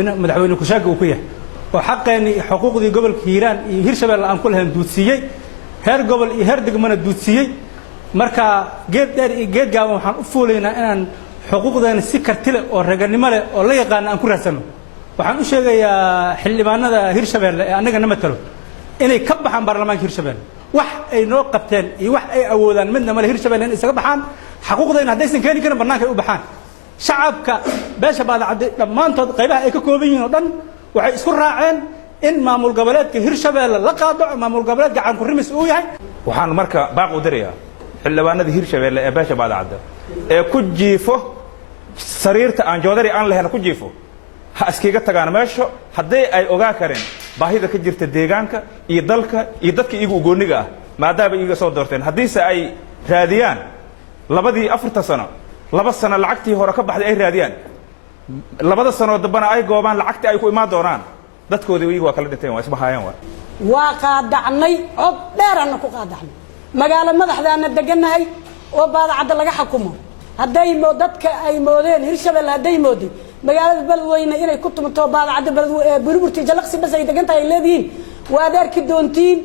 madaxweyne ku shaag uu ku yahay oo xaqeeni xuquuqdii gobolka Hiiraan iyo Hirshabelle aan ku lahayn duudsiyay heer gobol iyo heer degmana duudsiyay marka geed dheer iyo geed gaaban waxaan u fuuleynaa inaan xuquuqdeena si karti leh oo raganimo leh oo la yaqaan aan ku raadsano waxaan u sheegayaa xildhibaanada Hirshabelle ee anaga namatalo inay ka baxaan baarlamaanka Hirshabelle wax ay noo qabteen iyo wax ay awoodaan midna male Hirshabelle in isaga baxaan xuquuqdeena hadaysan keeni karin barnaamijka ay u baxaan shacabka beesha baadacad dhamaantood qaybaha ay ka kooban yihiin oo dhan waxay isku raaceen in maamul goboleedka Hirshabelle la qaado maamul goboleedka gacan ku rimis uu yahay waxaan marka baaq u dirayaa xildhibaanada Hirshabelle ee beesha baadacad ee ku jiifo sariirta aan joodari aan lahayn ku jiifo ha iskiga tagaan meesha haday ay ogaa kareen baahida ka jirta deegaanka iyo dalka iyo dadka iyagu gooniga ah maadaama iyaga soo doorteen hadiise ay raadiyaan labadii 4 sano 2 sano lacagtii hore ka baxday ay raadiyaan 2 sano dabana ay goobaan lacagtii ay ku imaan doonaan dadkoodii iyagu waa kala dhinteen waa isma haayeen waa qaadacnay cod dheerana ku qaadacnay magaalo madaxdaana deganahay oo baadacad laga xukumo haday dadka ay moodeen Hirshabelle haday moodeen magaalada Beledweyne inay ku tumato baadacad Beledweyne burburti jalaqsi bas ay degantahay leediin waa daarki doontiin